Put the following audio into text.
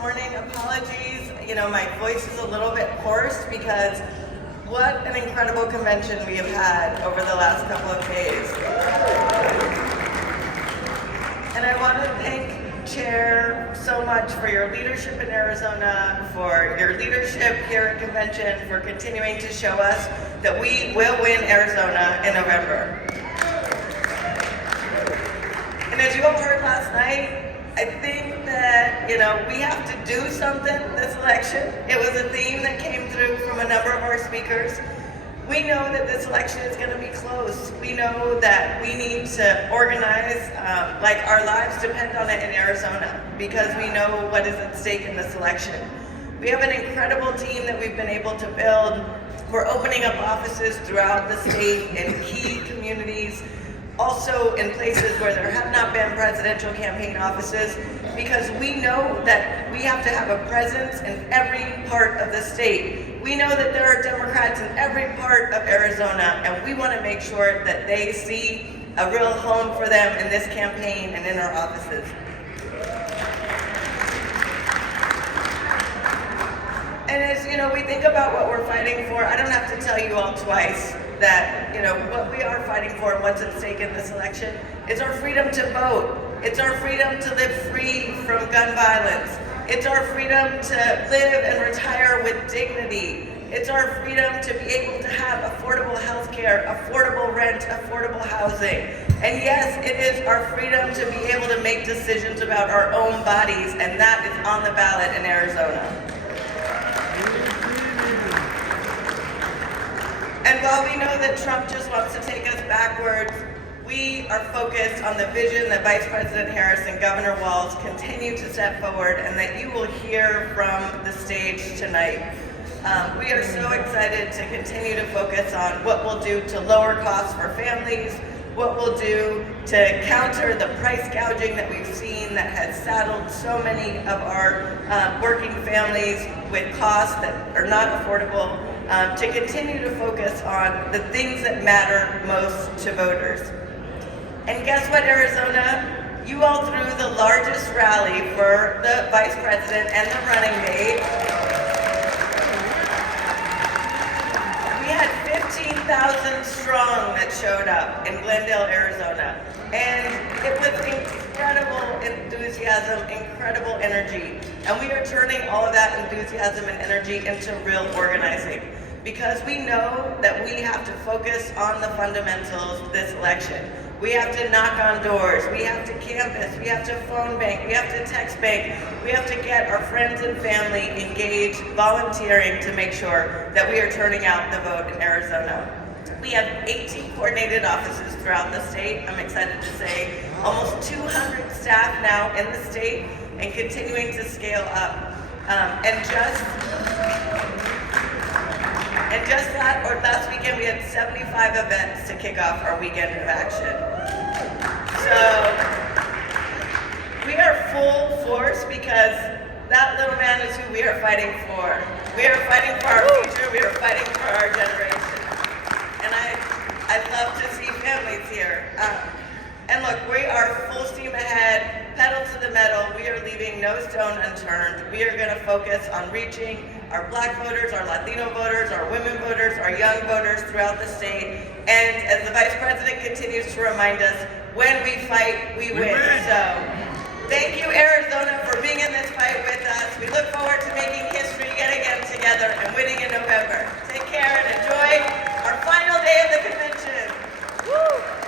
morning. Apologies, my voice is a little bit hoarse because what an incredible convention we have had over the last couple of days. And I want to thank Chair so much for your leadership in Arizona, for your leadership here at convention, for continuing to show us that we will win Arizona in November. And as you all heard last night, I think that, we have to do something this election. It was a theme that came through from a number of our speakers. We know that this election is going to be close. We know that we need to organize like our lives depend on it in Arizona because we know what is at stake in this election. We have an incredible team that we've been able to build. We're opening up offices throughout the state in key communities, also in places where there have not been presidential campaign offices, because we know that we have to have a presence in every part of the state. We know that there are Democrats in every part of Arizona, and we want to make sure that they see a real home for them in this campaign and in our offices. And as we think about what we're fighting for, I don't have to tell you all twice that what we are fighting for and what's at stake in this election is our freedom to vote. It's our freedom to live free from gun violence. It's our freedom to live and retire with dignity. It's our freedom to be able to have affordable health care, affordable rent, affordable housing. And yes, it is our freedom to be able to make decisions about our own bodies, and that is on the ballot in Arizona. And while we know that Trump just wants to take us backwards, we are focused on the vision that Vice President Harris and Governor Walz continue to step forward and that you will hear from the stage tonight. We are so excited to continue to focus on what we'll do to lower costs for families, what we'll do to counter the price gouging that we've seen that has saddled so many of our working families with costs that are not affordable, to continue to focus on the things that matter most to voters. And guess what, Arizona? You all threw the largest rally for the vice president and the running mate. We had 15,000 strong that showed up in Glendale, Arizona. And it was incredible enthusiasm, incredible energy. And we are turning all of that enthusiasm and energy into real organizing. Because we know that we have to focus on the fundamentals this election. We have to knock on doors, we have to canvass, we have to phone bank, we have to text bank, we have to get our friends and family engaged, volunteering to make sure that we are turning out the vote in Arizona. We have 18 coordinated offices throughout the state. I'm excited to say almost 200 staff now in the state and continuing to scale up. And just last weekend, we had 75 events to kick off our weekend of action. So we are full force because that little man is who we are fighting for. We are fighting for our future. We are fighting for our generation. And I'd love to see families here. And look, we are full steam ahead, pedal to the metal. We are leaving no stone unturned. We are going to focus on reaching our Black voters, our Latino voters, our women voters, our young voters throughout the state. And as the Vice President continues to remind us, when we fight, we win. So thank you, Arizona, for being in this fight with us. We look forward to making history yet again together and winning in November.